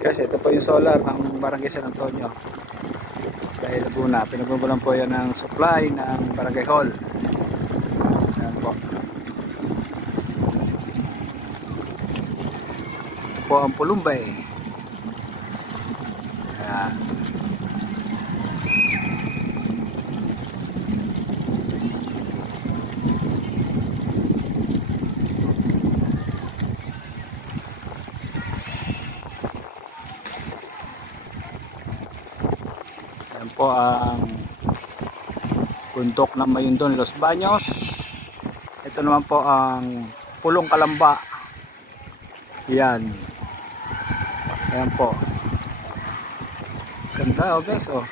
Kasi ito po yung solar ng Barangay San Antonio. Dahil Laguna, pinagbubulan po yan ng supply ng Barangay Hall. Ayan po. Ito po ang Pulumbay. Ayan. Ayan po ang bundok ng Mayundon, Los Baños. Ito naman po ang Pulong Kalamba. Yan. Ayan po. Ganda, oh guys, oh.